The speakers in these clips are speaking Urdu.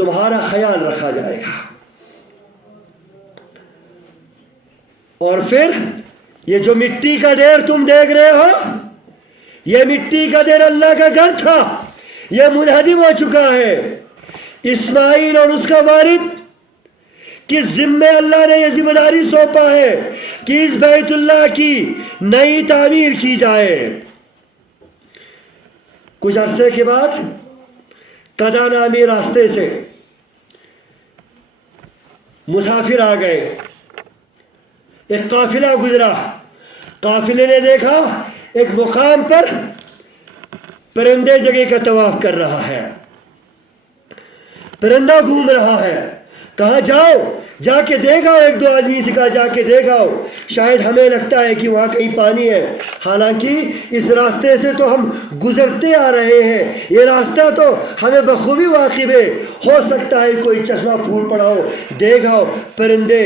تمہارا خیال رکھا جائے گا. اور پھر یہ جو مٹی کا ڈھیر تم دیکھ رہے ہو، یہ مٹی کا ڈھیر اللہ کا گھر تھا، یہ منہدم ہو چکا ہے. اسماعیل اور اس کا والد کس ذمے اللہ نے یہ ذمہ داری سونپا ہے کہ اس بیت اللہ کی نئی تعمیر کی جائے. کچھ عرصے کے بعد قدا نامی راستے سے مسافر آ گئے. ایک قافلہ گزرا. قافلے نے دیکھا ایک مقام پر پرندے جگہ کا طواف کر رہا ہے، پرندہ گھوم رہا ہے. کہا جاؤ، جا کے دیکھاؤ. ایک دو آدمی سے کہا جا کے دیکھاؤ، شاید ہمیں لگتا ہے کہ وہاں کہیں پانی ہے. حالانکہ اس راستے سے تو ہم گزرتے آ رہے ہیں، یہ راستہ تو ہمیں بخوبی واقف ہے، ہو سکتا ہے کوئی چشمہ پھوٹ پڑا ہو. دیکھاؤ پرندے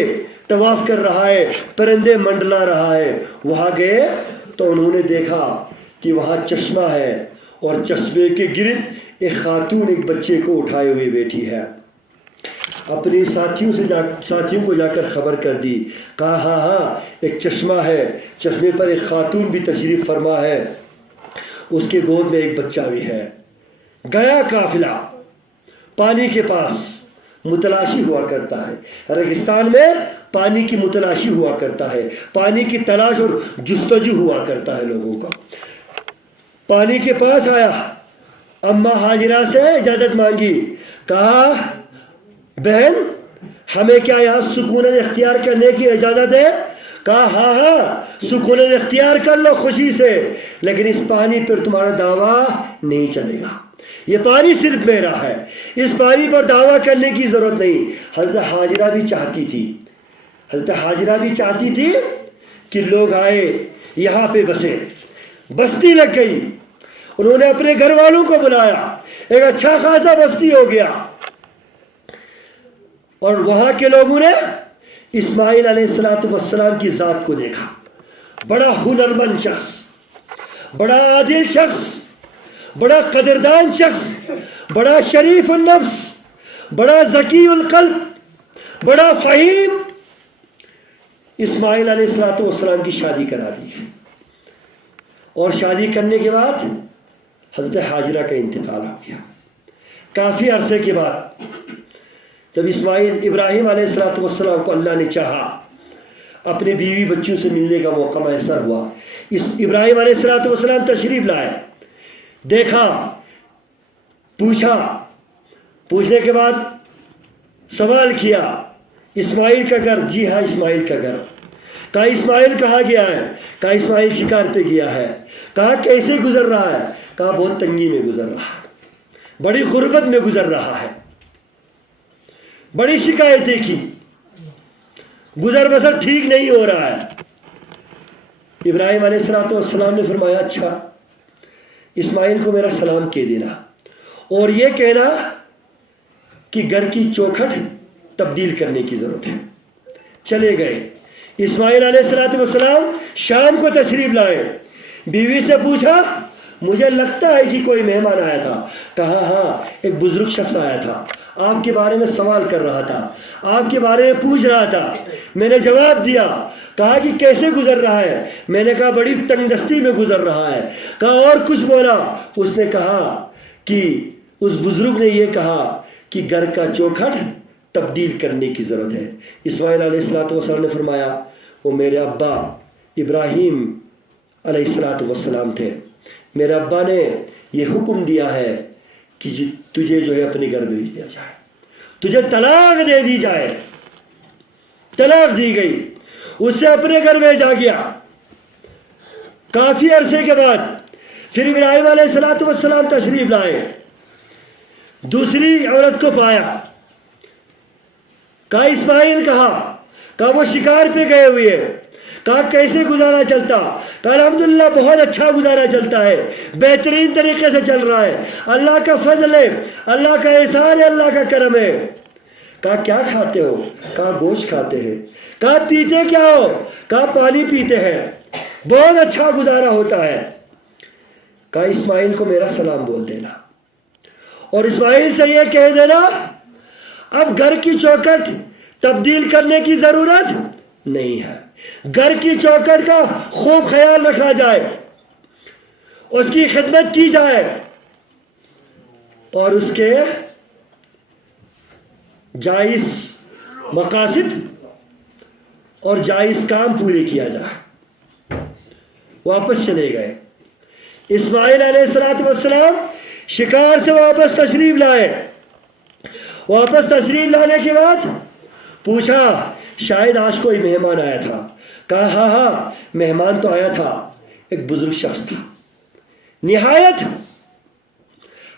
طواف کر رہا ہے، پرندے منڈلا رہا ہے. وہاں گئے تو انہوں نے دیکھا کہ وہاں چشمہ ہے اور چشمے کے گرد ایک خاتون ایک بچے کو اٹھائے ہوئے بیٹھی ہے. اپنی ساتھیوں کو جا کر خبر کر دی. کہا ہاں ایک چشمہ ہے، چشمے پر ایک خاتون بھی تشریف فرما ہے، اس کے گود میں ایک بچہ بھی ہے. گیا قافلہ پانی کے پاس. متلاشی ہوا کرتا ہے ریگستان میں، پانی کی متلاشی ہوا کرتا ہے، پانی کی تلاش اور جستجو ہوا کرتا ہے لوگوں کا. پانی کے پاس آیا، اماں ہاجرہ سے اجازت مانگی. کہا بہن ہمیں کیا یہاں سکونت اختیار کرنے کی اجازت ہے؟ کہا ہاں سکونت اختیار کر لو خوشی سے، لیکن اس پانی پر تمہارا دعویٰ نہیں چلے گا. یہ پانی صرف میرا ہے، اس پانی پر دعویٰ کرنے کی ضرورت نہیں. حضرت حاجرہ بھی چاہتی تھی کہ لوگ آئے یہاں پہ بسے. بستی لگ گئی. انہوں نے اپنے گھر والوں کو بلایا، ایک اچھا خاصا بستی ہو گیا. اور وہاں کے لوگوں نے اسماعیل علیہ السلام کی ذات کو دیکھا. بڑا ہنرمند شخص، بڑا عادل شخص، بڑا قدردان شخص، بڑا شریف النفس، بڑا ذکی القلب، بڑا فہیم. اسماعیل علیہ السلام کی شادی کرا دی. اور شادی کرنے کے بعد حضرت حاجرہ کا انتقال ہو گیا. کافی عرصے کے بعد جب ابراہیم علیہ السلام کو اللہ نے چاہا، اپنے بیوی بچوں سے ملنے کا موقع میسر ہوا. ابراہیم علیہ السلام تشریف لائے. دیکھا، پوچھا، پوچھنے کے بعد سوال کیا اسماعیل کا گھر؟ جی ہاں اسماعیل کا گھر. کہا اسماعیل کہاں گیا ہے؟ کہا اسماعیل شکار پہ گیا ہے. کہا کیسے گزر رہا ہے؟ کہا بہت تنگی میں گزر رہا ہے، بڑی غربت میں گزر رہا ہے. بڑی شکایتیں کی، گزر بسر ٹھیک نہیں ہو رہا ہے. ابراہیم علیہ السلام نے فرمایا اچھا اسماعیل کو میرا سلام کہہ دینا، اور یہ کہنا کہ گھر کی چوکھٹ تبدیل کرنے کی ضرورت ہے. چلے گئے. اسماعیل علیہ السلام شام کو تشریف لائے. بیوی سے پوچھا مجھے لگتا ہے کہ کوئی مہمان آیا تھا. کہا ہاں ایک بزرگ شخص آیا تھا، آپ کے بارے میں سوال کر رہا تھا، آپ کے بارے میں پوچھ رہا تھا. میں نے جواب دیا. کہا کہ کیسے گزر رہا ہے؟ میں نے کہا بڑی تنگ دستی میں گزر رہا ہے. کہا اور کچھ بولا؟ اس نے کہا کہ اس بزرگ نے یہ کہا کہ گھر کا چوکھٹ تبدیل کرنے کی ضرورت ہے. اسماعیل علیہ السلام نے فرمایا وہ میرے ابا ابراہیم علیہ السلام تھے. میرے ابا نے یہ حکم دیا ہے کہ تجھے جو ہے اپنے گھر بھیج دیا جائے، تجھے طلاق دے دی جائے. طلاق دی گئی، اس سے اپنے گھر بھیجا گیا. کافی عرصے کے بعد پھر ابراہیم علیہ السلام تشریف لائے. دوسری عورت کو پایا. کہا اسماعیل کہا وہ شکار پہ گئے ہوئے. کہا کیسے گزارا چلتا؟ کہا الحمدللہ بہت اچھا گزارا چلتا ہے، بہترین طریقے سے چل رہا ہے، اللہ کا فضل ہے، اللہ کا احسان ہے، اللہ کا کرم ہے. کہا کیا کھاتے ہو؟ کہا گوشت کھاتے ہیں. کہا پیتے کیا ہو؟ کہا پانی پیتے ہیں. بہت اچھا گزارا ہوتا ہے. کہا اسماعیل کو میرا سلام بول دینا، اور اسماعیل سے یہ کہہ دینا اب گھر کی چوکھٹ تبدیل کرنے کی ضرورت نہیں ہے. گھر کی چوکھٹ کا خوب خیال رکھا جائے, اس کی خدمت کی جائے اور اس کے جائز مقاصد اور جائز کام پورے کیا جائے. واپس چلے گئے. اسماعیل علیہ السلام شکار سے واپس تشریف لائے. واپس تشریف لانے کے بعد پوچھا شاید آج کوئی مہمان آیا تھا. کہا ہاں ہاں مہمان تو آیا تھا, ایک بزرگ شخص تھا, نہایت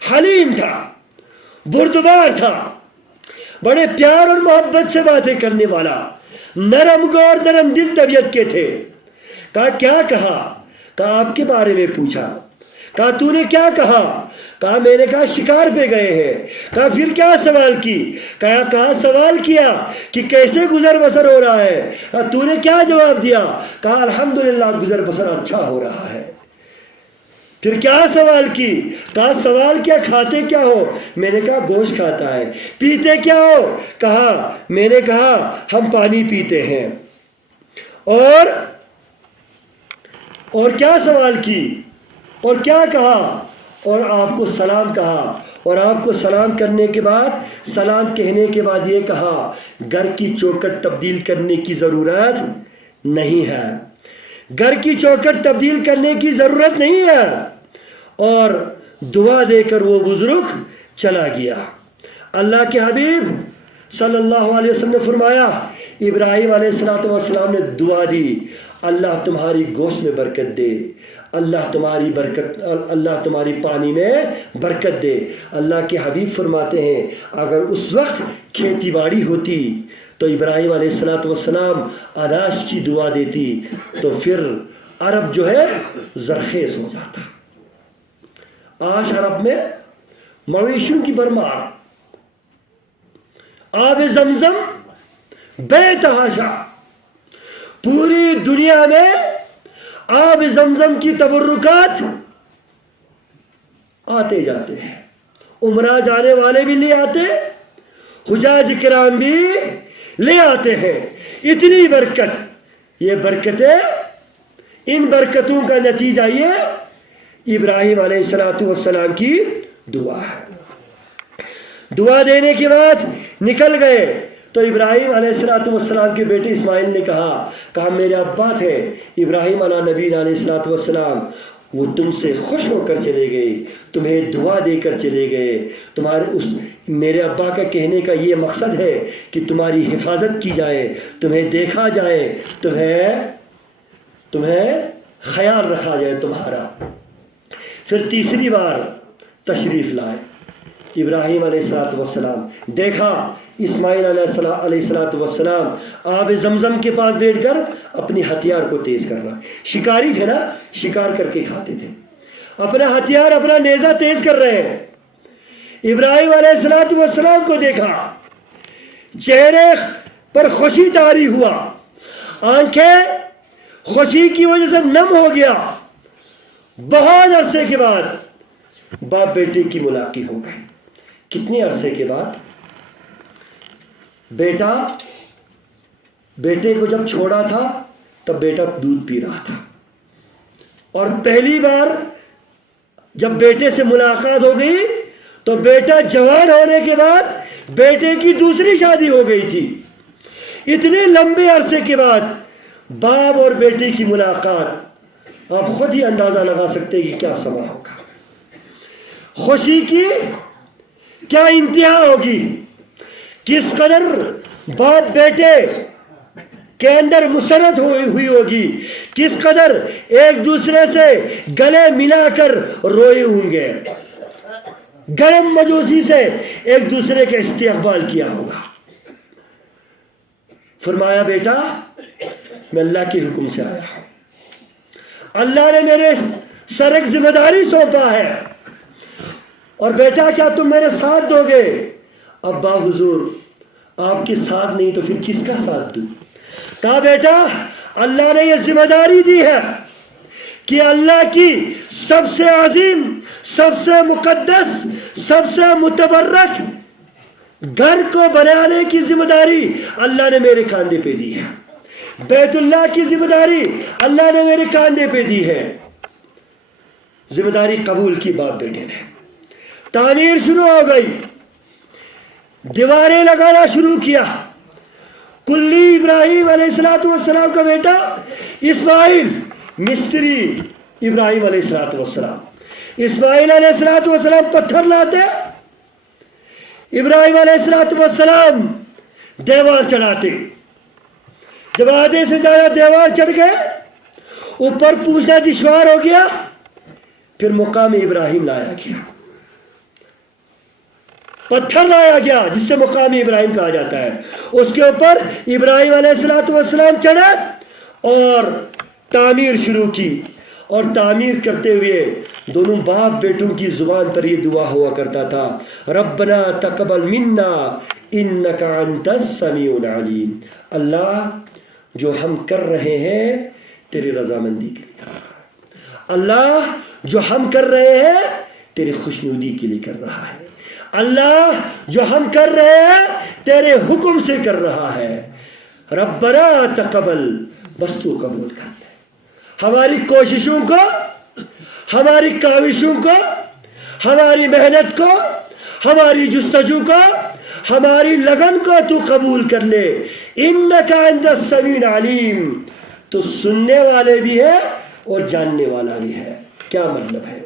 حلیم تھا, بردبار تھا, بڑے پیار اور محبت سے باتیں کرنے والا, نرم گور نرم دل طبیعت کے تھے. کہا کیا کہا؟ کہا آپ کے بارے میں پوچھا. کہا تو نے کیا کہا؟ کہا میں نے کہا شکار پہ گئے ہیں. کہا پھر کیا سوال کی؟ کہا سوال کیا کہ کیسے گزر بسر ہو رہا ہے. تو نے کیا جواب دیا؟ کہا الحمدللہ گزر بسر اچھا ہو رہا ہے. پھر کیا سوال کی؟ کہا سوال کیا کھاتے کیا ہو؟ میں نے کہا گوشت کھاتا ہے. پیتے کیا ہو؟ کہا میں نے کہا ہم پانی پیتے ہیں. اور کیا سوال کی اور کیا کہا؟ اور آپ کو سلام کہا, اور آپ کو سلام کرنے کے بعد, سلام کہنے کے بعد یہ کہا گھر کی چوکھٹ تبدیل کرنے کی ضرورت نہیں ہے. گھر کی چوکھٹ تبدیل کرنے کی ضرورت نہیں ہے. اور دعا دے کر وہ بزرگ چلا گیا. اللہ کے حبیب صلی اللہ علیہ وسلم نے فرمایا, ابراہیم علیہ السلام نے دعا دی, اللہ تمہاری گوشت میں برکت دے, اللہ تمہاری پانی میں برکت دے. اللہ کے حبیب فرماتے ہیں اگر اس وقت کھیتی باڑی ہوتی تو ابراہیم علیہ السلام اناج کی دعا دیتی تو پھر عرب جو ہے زرخیز ہو جاتا. آج عرب میں مویشیوں کی برمار, آب زمزم بے تحاشا, پوری دنیا میں آب زمزم کی تبرکات آتے جاتے ہیں. عمرہ جانے والے بھی لے آتے, حجاج کرام بھی لے آتے ہیں. اتنی برکت, یہ برکتیں, ان برکتوں کا نتیجہ یہ ابراہیم علیہ السلام کی دعا ہے. دعا دینے کے بعد نکل گئے تو ابراہیم علیہ السلام کے بیٹے اسماعیل نے کہا میرے ابا تھے ابراہیم علیہ نبی علیہ السلام, وہ تم سے خوش ہو کر چلے گئے, تمہیں دعا دے کر چلے گئے. میرے ابا کا کہنے کا یہ مقصد ہے کہ تمہاری حفاظت کی جائے, تمہیں دیکھا جائے, تمہیں خیال رکھا جائے تمہارا. پھر تیسری بار تشریف لائے ابراہیم علیہ السلام, دیکھا اسماعیل علیہ السلام آب زمزم کے پاس بیٹھ کر اپنی ہتھیار کو تیز کر رہا ہے. شکاری تھے نا, شکار کر کے کھاتے تھے, اپنا ہتھیار اپنا نیزہ تیز کر رہے ہیں. ابراہیم علیہ السلام کو دیکھا, چہرے پر خوشی طاری ہوا, آنکھیں خوشی کی وجہ سے نم ہو گیا. بہت عرصے کے بعد باپ بیٹے کی ملاقات ہو گئی. کتنے عرصے کے بعد؟ بیٹا بیٹے کو جب چھوڑا تھا تب بیٹا دودھ پی رہا تھا, اور پہلی بار جب بیٹے سے ملاقات ہو گئی تو بیٹا جوان ہونے کے بعد بیٹے کی دوسری شادی ہو گئی تھی. اتنے لمبے عرصے کے بعد باپ اور بیٹے کی ملاقات, آپ خود ہی اندازہ لگا سکتے کہ کیا سما ہوگا. خوشی کی کیا انتہا ہوگی, کس قدر باپ بیٹے کے اندر مسرت ہوئی ہوگی, کس قدر ایک دوسرے سے گلے ملا کر روئے ہوں گے, گرم مجوسی سے ایک دوسرے کا استقبال کیا ہوگا. فرمایا بیٹا میں اللہ کے حکم سے آیا ہوں, اللہ نے میرے سر ایک ذمہ داری سونپا ہے, اور بیٹا کیا تم میرے ساتھ دو گے؟ ابا حضور آپ کے ساتھ نہیں تو پھر کس کا ساتھ دوں؟ کہا بیٹا اللہ نے یہ ذمہ داری دی ہے کہ اللہ کی سب سے عظیم, سب سے مقدس, سب سے متبرک گھر کو بنانے کی ذمہ داری اللہ نے میرے کاندھے پہ دی ہے، بیت اللہ کی ذمہ داری اللہ نے میرے کاندھے پہ دی ہے۔ ذمہ داری قبول کی باپ بیٹے نے، تعمیر شروع ہو گئی، دیواریں لگانا شروع کیا۔ کلی ابراہیم علیہ السلام کا بیٹا اسماعیل، مستری ابراہیم علیہ السلام، اسماعیل علیہ السلام پتھر لاتے، ابراہیم علیہ السلام دیوار چڑھاتے۔ جب آدھے سے زیادہ دیوار چڑھ گئے، اوپر پوچھنا دشوار ہو گیا، پھر مقام ابراہیم لایا گیا، پتھر لایا گیا جس سے مقام ابراہیم کہا جاتا ہے۔ اس کے اوپر ابراہیم علیہ السلام چڑھا اور تعمیر شروع کی، اور تعمیر کرتے ہوئے دونوں باپ بیٹوں کی زبان پر یہ دعا ہوا کرتا تھا، ربنا تقبل منا انک انت السمیع العلیم۔ اللہ جو ہم کر رہے ہیں تیری رضامندی کے لیے کر رہا ہے، اللہ جو ہم کر رہے ہیں تیری خوشنودی کے لیے کر رہا ہے، اللہ جو ہم کر رہے ہیں تیرے حکم سے کر رہا ہے۔ ربنا تقبل، بس تو قبول کر لے ہماری کوششوں کو، ہماری کاوشوں کو، ہماری محنت کو، ہماری جستجو کو، ہماری لگن کو تو قبول کر لے۔ انک انت السمیع العلیم، تو سننے والے بھی ہے اور جاننے والا بھی ہے۔ کیا مطلب ہے؟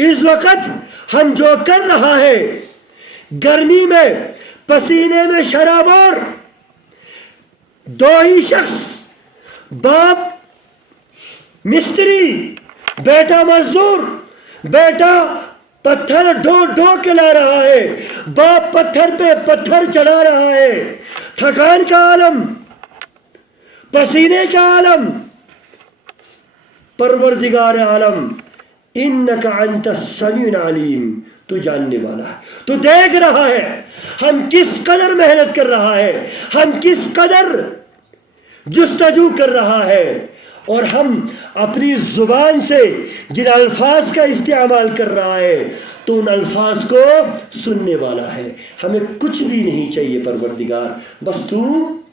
اس وقت ہم جو کر رہا ہے، گرمی میں پسینے میں شرابور، دو ہی شخص، باپ مستری، بیٹا مزدور، بیٹا پتھر ڈھو کے لا رہا ہے، باپ پتھر پہ پتھر چڑھا رہا ہے، تھکان کا عالم، پسینے کا عالم، پروردگار عالم انک انت السمیع العلیم، تو جاننے والا ہے، تو دیکھ رہا ہے ہم کس قدر محنت کر رہا ہے، ہم کس قدر جستجو کر رہا ہے، اور ہم اپنی زبان سے جن الفاظ کا استعمال کر رہا ہے تو ان الفاظ کو سننے والا ہے۔ ہمیں کچھ بھی نہیں چاہیے پروردگار، بس تو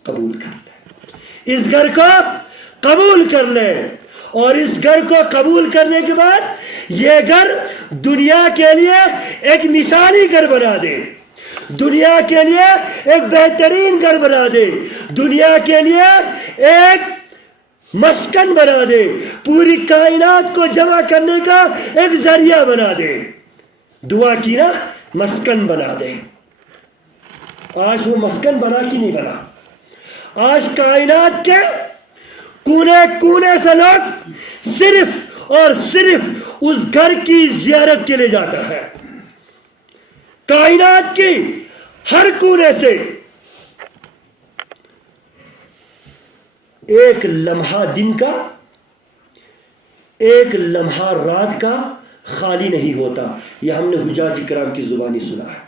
قبول کر لے، اس گھر کو قبول کر لے، اور اس گھر کو قبول کرنے کے بعد یہ گھر دنیا کے لیے ایک مثالی گھر بنا دے، دنیا کے لیے ایک بہترین گھر بنا دے، دنیا کے لیے ایک مسکن بنا دے، پوری کائنات کو جمع کرنے کا ایک ذریعہ بنا دے۔ دعا کی نا، مسکن بنا دے۔ آج وہ مسکن بنا کہ نہیں بنا؟ آج کائنات کے کونے کونے سے لوگ صرف اور صرف اس گھر کی زیارت کے لیے جاتا ہے، کائنات کی ہر کونے سے۔ ایک لمحہ دن کا، ایک لمحہ رات کا خالی نہیں ہوتا، یہ ہم نے حجاج کرام کی زبانی سنا ہے،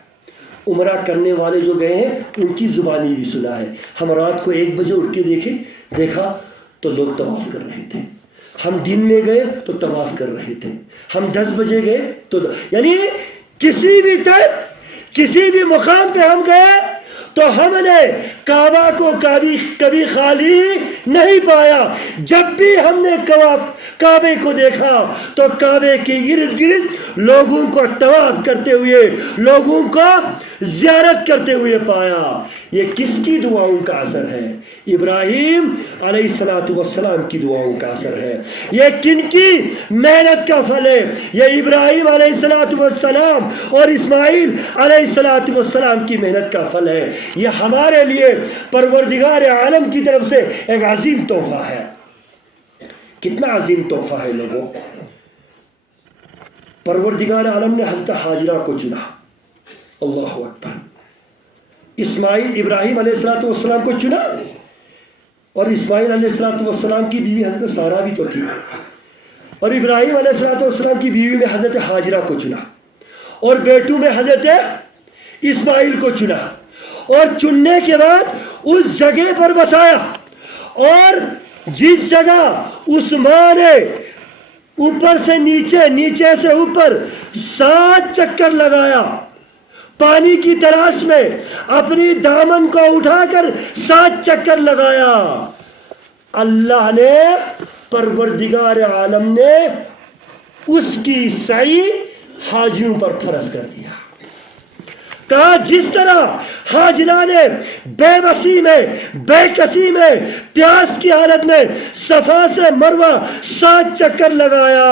عمرہ کرنے والے جو گئے ہیں ان کی زبانی بھی سنا ہے۔ ہم رات کو 1 بجے اٹھ کے دیکھا تو لوگ طواف کر رہے تھے، ہم دن میں گئے تو طواف کر رہے تھے، ہم 10 بجے گئے تو یعنی کسی بھی ٹائم، کسی بھی مقام پہ ہم گئے تو ہم نے کعبہ کو کبھی خالی نہیں پایا۔ جب بھی ہم نے کعبے کو دیکھا تو کعبے کے ارد گرد لوگوں کو طواف کرتے ہوئے، لوگوں کو زیارت کرتے ہوئے پایا۔ یہ کس کی دعاؤں کا اثر ہے؟ ابراہیم علیہ السلام کی دعاؤں کا اثر ہے۔ یہ کن کی محنت کا پھل ہے؟ یہ ابراہیم علیہ السلام اور اسماعیل علیہ السلام کی محنت کا پھل ہے۔ یہ ہمارے لیے پروردگار عالم کی طرف سے ایک عظیم تحفہ ہے۔ کتنا عظیم تحفہ ہے لوگوں! پروردگار عالم نے حضرت حاجرہ کو چنا، اللہ اکبر۔ ابراہیم علیہ السلام کو چنا، اور اسماعیل علیہ السلام کی بیوی حضرت سارہ بھی تو تھی، اور ابراہیم علیہ السلام کی بیوی میں حضرت حاجرہ کو چنا، اور بیٹوں میں حضرت اسماعیل کو چنا، اور چننے کے بعد اس جگہ پر بسایا، اور جس جگہ اس ماں نے اوپر سے نیچے، نیچے سے اوپر 7 چکر لگایا، پانی کی تلاش میں اپنی دامن کو اٹھا کر 7 چکر لگایا، اللہ نے پروردگار عالم نے اس کی سعی حاجیوں پر فرض کر دیا۔ کہا جس طرح حاجرہ نے بے بسی میں، بے کسی میں، پیاس کی حالت میں صفا سے مروہ 7 چکر لگایا،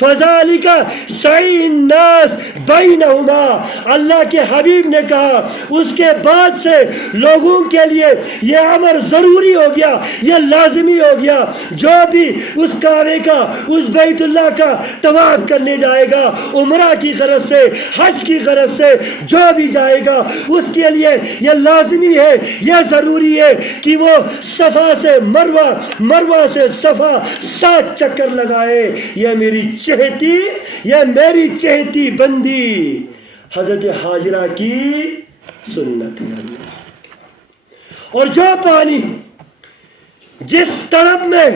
فذالک سعی الناس بینہما، اللہ کے حبیب نے کہا اس کے بعد سے لوگوں کے لیے یہ امر ضروری ہو گیا، یہ لازمی ہو گیا، جو بھی اس کعبے کا، اس بیت اللہ کا طواف کرنے جائے گا عمرہ کی غرض سے، حج کی غرض سے، جو بھی جائے گا اس کے لیے یہ لازمی ہے، یہ ضروری ہے کہ وہ صفا سے مروہ، مروہ سے صفا 7 چکر لگائے۔ یہ میری چہتی بندی حضرت حاجرہ کی سنت ہے۔ اور جو پانی جس طلب میں،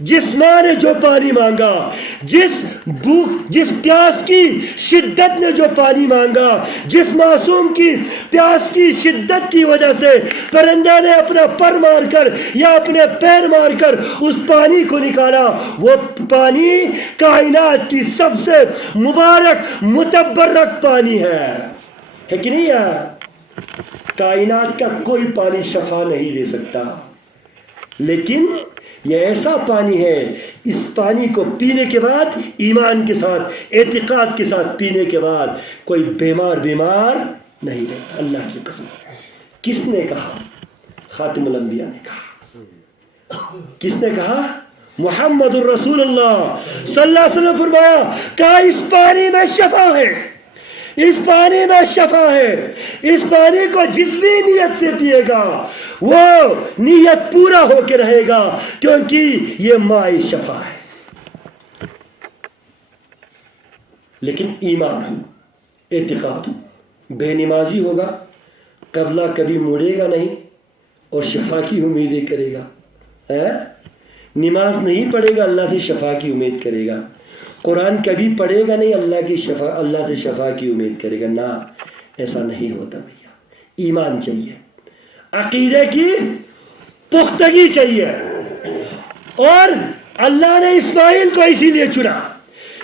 جس ماں نے جو پانی مانگا، جس پیاس کی شدت نے جو پانی مانگا، جس معصوم کی پیاس کی شدت کی وجہ سے پرندے نے اپنا پر مار کر یا اپنے پیر مار کر اس پانی کو نکالا، وہ پانی کائنات کی سب سے مبارک متبرک پانی ہے کہ نہیں ہے؟ کائنات کا کوئی پانی شفا نہیں دے سکتا، لیکن یہ ایسا پانی ہے، اس پانی کو پینے کے بعد ایمان کے ساتھ، اعتقاد کے ساتھ پینے کے بعد کوئی بیمار نہیں رہتا۔ اللہ کی قسم۔ کس نے کہا؟ خاتم الانبیاء نے کہا۔ کس نے کہا؟ محمد الرسول اللہ صلی اللہ علیہ وسلم فرمایا کہ اس پانی میں شفا ہے، اس پانی میں شفا ہے، اس پانی کو جس بھی نیت سے پیے گا وہ نیت پورا ہو کے رہے گا، کیونکہ یہ ماء شفا ہے۔ لیکن ایمان، اعتقاد، بے نمازی ہوگا، قبلہ کبھی مڑے گا نہیں اور شفا کی امیدیں کرے گا، نماز نہیں پڑھے گا اللہ سے شفا کی امید کرے گا، قرآن کبھی پڑھے گا نہیں اللہ سے شفا کی امید کرے گا، نہ، ایسا نہیں ہوتا بھیا۔ ایمان چاہیے، عقیدے کی پختگی چاہیے، اور اللہ نے اسماعیل کو اسی لیے چنا،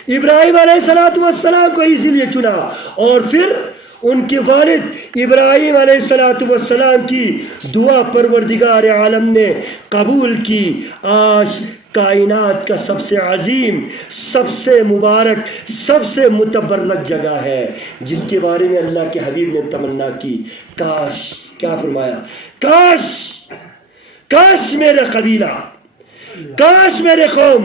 ابراہیم علیہ السلام کو اسی لیے چنا، اور پھر ان کے والد ابراہیم علیہ السلام کی دعا پروردگار عالم نے قبول کی۔ آج کائنات کا سب سے عظیم، سب سے مبارک، سب سے متبرک جگہ ہے، جس کے بارے میں اللہ کے حبیب نے تمنا کی، کاش، کیا فرمایا؟ کاش میرا قبیلہ، کاش میرے قوم،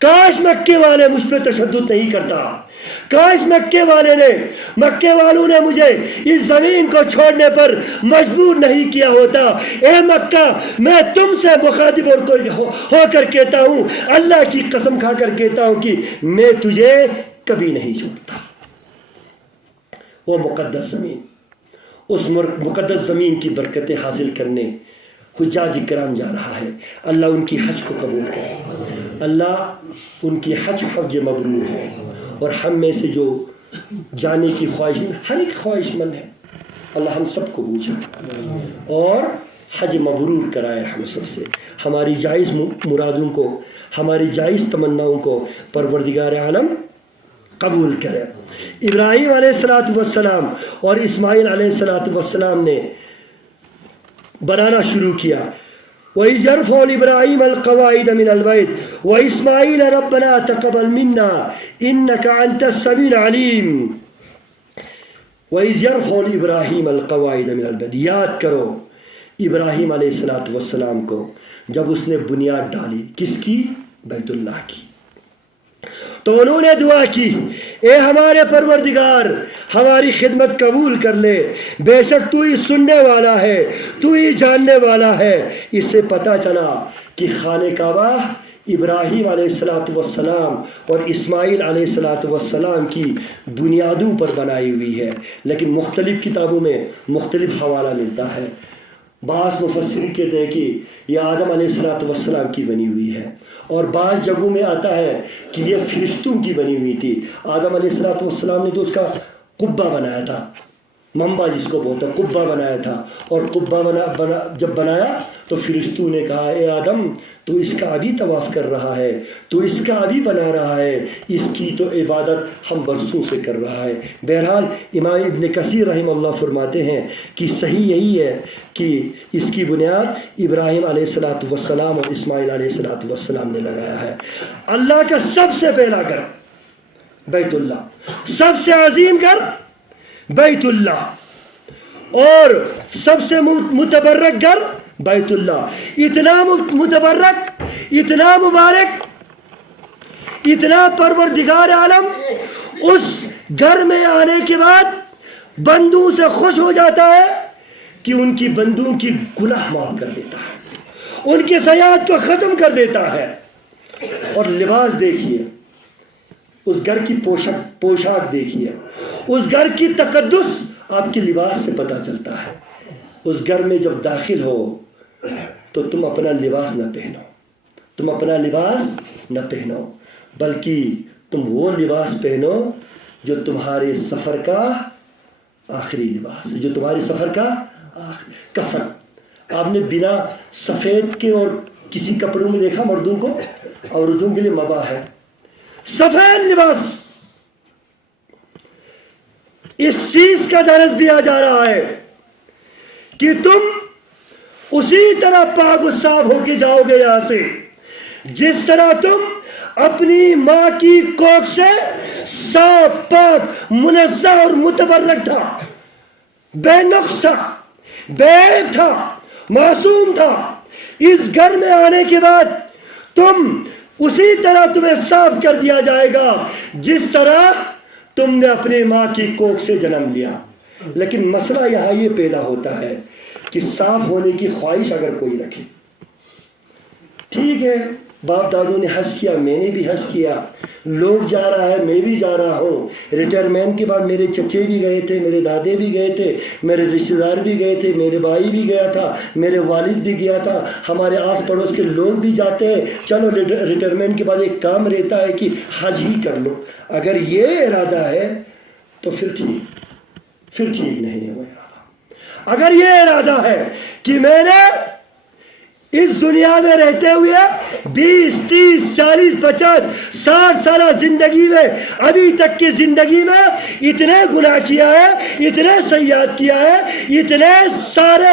کاش مکے والے مجھ پہ تشدد نہیں کرتا، کاش مکے والوں نے مجھے اس زمین کو چھوڑنے پر مجبور نہیں کیا ہوتا۔ اے مکہ، میں تم سے مخاطب ہو کر کہتا ہوں، اللہ کی قسم کھا کر کہتا ہوں کہ میں تجھے کبھی نہیں چھوڑتا۔ وہ مقدس زمین، اس مقدس زمین کی برکتیں حاصل کرنے حجاج کرام جا رہا ہے۔ اللہ ان کی حج کو قبول کرے، اللہ ان کی حج مبرور ہے، اور ہم میں سے جو جانے کی خواہش مند، ہر ایک خواہش مند ہے، اللہ ہم سب کو بوجھائے اور حج مبرور کرائے ہم سب سے، ہماری جائز مرادوں کو، ہماری جائز تمناؤں کو پروردگار عالم قبول کرے۔ ابراہیم علیہ السلام اور اسماعیل علیہ السلام نے بنانا شروع کیا۔ وَإِذْ يَرْفَعُ إِبْرَاهِيمُ الْقَوَاعِدَ مِنَ الْبَيْتِ وَإِسْمَاعِيلُ رَبَّنَا تَقَبَّلْ مِنَّا إِنَّكَ أَنْتَ السَّمِيعُ الْعَلِيمُ۔ وَإِذْ يَرْفَعُ إِبْرَاهِيمُ الْقَوَاعِدَ مِنَ الْبَيْتِ، یاد کرو ابراہیم علیہ السلام کو جب اس نے بنیاد ڈالی، کس کی؟ بیت اللہ کی، تو انہوں نے دعا کی، اے ہمارے پروردگار، ہماری خدمت قبول کر لے، بے شک تو ہی سننے والا ہے، تو ہی جاننے والا ہے۔ اس سے پتہ چلا کہ خانہ کعبہ ابراہیم علیہ السلام اور اسماعیل علیہ السلام کی بنیادوں پر بنائی ہوئی ہے، لیکن مختلف کتابوں میں مختلف حوالہ ملتا ہے۔ بعض مفسرین کہتے ہیں کہ یہ آدم علیہ السلام کی بنی ہوئی ہے، اور بعض جگہوں میں آتا ہے کہ یہ فرشتوں کی بنی ہوئی تھی۔ آدم علیہ السلام نے تو اس کا قبہ بنایا تھا، منبع جس کو بولتا ہے، قبہ بنایا تھا، اور قبہ جب بنایا تو فرشتوں نے کہا اے آدم تو اس کا ابھی طواف کر رہا ہے، تو اس کا ابھی بنا رہا ہے، اس کی تو عبادت ہم برسوں سے کر رہا ہے۔ بہرحال امام ابن کثیر رحمہ اللہ فرماتے ہیں کہ صحیح یہی ہے کہ اس کی بنیاد ابراہیم علیہ السلام اور اسماعیل علیہ السلام نے لگایا ہے۔ اللہ کا سب سے پہلا گھر بیت اللہ، سب سے عظیم گھر بیت اللہ، اور سب سے متبرک گھر بیت اللہ۔ اتنا متبرک، اتنا مبارک، اتنا پروردگار عالم اس گھر میں آنے کے بعد بندوں سے خوش ہو جاتا ہے کہ ان کی بندوں کی گناہ معاف کر دیتا ہے، ان کی سیاحت کو ختم کر دیتا ہے۔ اور لباس دیکھیے، اس گھر کی پوشاک دیکھیے، اس گھر کی تقدس آپ کے لباس سے پتہ چلتا ہے۔ اس گھر میں جب داخل ہو تو تم اپنا لباس نہ پہنو، تم اپنا لباس نہ پہنو، بلکہ تم وہ لباس پہنو جو تمہارے سفر کا آخری لباس، جو تمہارے سفر کا کفن۔ آپ نے بنا سفید کے اور کسی کپڑوں میں دیکھا مردوں کو؟ عورتوں کے لیے مباح ہے سفید لباس۔ اس چیز کا درس دیا جا رہا ہے کہ تم اسی طرح پاک و صاف ہو کے جاؤ گے یہاں سے جس طرح تم اپنی ماں کی کوکھ سے صاف پاک منزہ اور متبرک تھا، بے نقص تھا، بے عیب تھا، معصوم تھا۔ اس گھر میں آنے کے بعد تم اسی طرح تمہیں صاف کر دیا جائے گا جس طرح تم نے اپنے ماں کی کوکھ سے جنم لیا۔ لیکن مسئلہ یہاں یہ پیدا ہوتا ہے کہ صاف ہونے کی خواہش اگر کوئی رکھے، ٹھیک ہے باپ دادوں نے حج کیا، میں نے بھی حج کیا، لوگ جا رہا ہے میں بھی جا رہا ہوں، ریٹائرمنٹ کے بعد میرے چچے بھی گئے تھے، میرے دادے بھی گئے تھے، میرے رشتہ دار بھی گئے تھے، میرے بھائی بھی گیا تھا، میرے والد بھی گیا تھا، ہمارے آس پڑوس کے لوگ بھی جاتے ہیں، چلو ریٹائرمنٹ کے بعد ایک کام رہتا ہے کہ حج ہی کر لو۔ اگر یہ ارادہ ہے تو پھر ٹھیک نہیں ہے وہ ارادہ۔ اگر یہ ارادہ ہے کہ میں نے اس دنیا میں رہتے ہوئے 20 30 40 50 60 سالہ زندگی میں ابھی تک کی زندگی میں اتنے گناہ کیا ہے، اتنے سیئات کیا ہے، اتنے سارے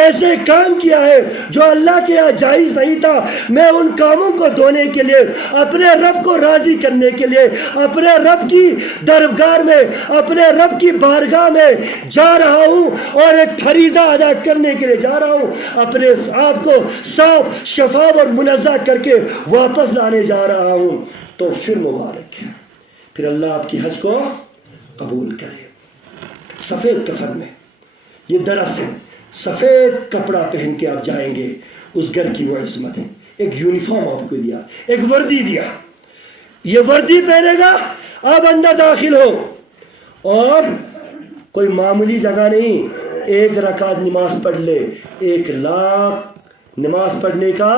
ایسے کام کیا ہے جو اللہ کے یہاں جائز نہیں تھا، میں ان کاموں کو دھونے کے لیے، اپنے رب کو راضی کرنے کے لیے، اپنے رب کی دربار میں، اپنے رب کی بارگاہ میں جا رہا ہوں اور ایک فریضہ ادا کرنے کے لیے جا رہا ہوں، اپنے آپ کو صاف شفاف اور منزہ کر کے واپس لانے جا رہا ہوں، تو پھر مبارک ہے، پھر اللہ آپ کی حج کو قبول کرے۔ سفید کفن میں یہ درس ہے، سفید کپڑا پہن کے آپ جائیں گے، اس گھر کی وہ عصمت ہے۔ ایک یونیفارم آپ کو دیا، ایک وردی دیا، یہ وردی پہنے گا آپ اندر داخل ہو، اور کوئی معمولی جگہ نہیں، 1 رکعت نماز پڑھ لے، 1 لاکھ نماز پڑھنے کا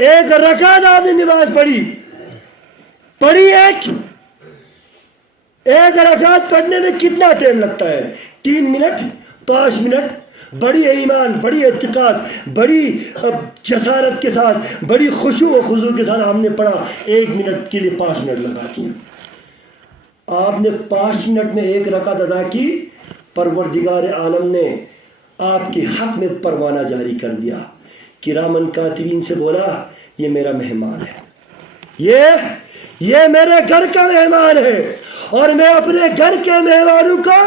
1 رکعت آپ نے نماز پڑھی ایک رکعت پڑھنے میں کتنا ٹائم لگتا ہے؟ 3 منٹ 5 منٹ، بڑی ایمان، بڑی اعتقاد، بڑی جسارت کے ساتھ، بڑی خشوع و خضوع کے ساتھ ہم نے پڑھا، 1 منٹ کے لیے 5 منٹ لگا دیا۔ آپ نے 5 منٹ میں 1 رکعت ادا کی، پروردگار عالم نے آپ کے حق میں پروانہ جاری کر دیا، کرامن کاتبین سے بولا یہ میرا مہمان ہے، یہ میرے گھر کا مہمان ہے، اور میں اپنے گھر کے مہمانوں کو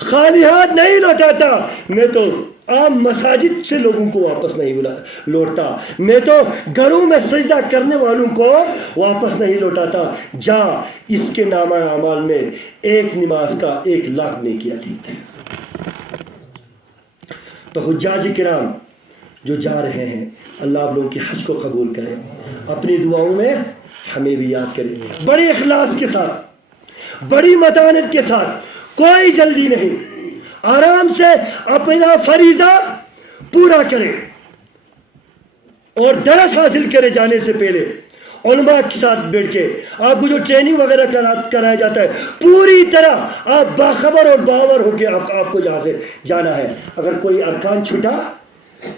خالی ہاتھ نہیں لوٹاتا، میں تو عام مساجد سے لوگوں کو واپس نہیں لوٹتا، میں تو گھروں میں سجدہ کرنے والوں کو واپس نہیں لوٹاتا، جا اس کے نامہ اعمال میں 1 نماز کا 1 لاکھ نیکیاں لکھتے ہیں۔ تو حجاج کرام جو جا رہے ہیں، اللہ آپ لوگوں کی حج کو قبول کرے، اپنی دعاؤں میں ہمیں بھی یاد کرے، بڑی اخلاص کے ساتھ، بڑی متانت کے ساتھ، کوئی جلدی نہیں، آرام سے اپنا فریضہ پورا کرے، اور درس حاصل کرے جانے سے پہلے، علماء کے ساتھ بیٹھ کے آپ کو جو ٹریننگ وغیرہ کرایا جاتا ہے پوری طرح آپ باخبر اور باور ہو کے آپ کو یہاں سے جانا ہے. اگر کوئی ارکان چھٹا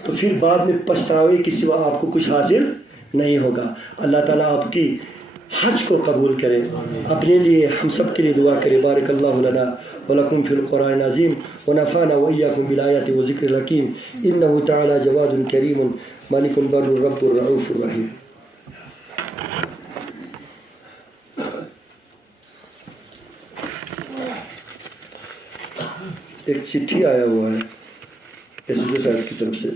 تو پھر بعد میں پچھتاوے کے سوا آپ کو کچھ حاصل نہیں ہوگا. اللہ تعالیٰ آپ کی حج کو قبول کرے. اپنے لیے ہم سب کے لیے دعا کرے. بارک اللہ لنا ولکم فی القرآن العظیم ونفعنا وإیاکم بالآیات وذکر الحکیم انہ تعالی جواد کریم مالک بر رب الرؤوف الرحیم. ایک چٹھی آیا ہوا ہے ایس ڈی او صاحب کی طرف سے.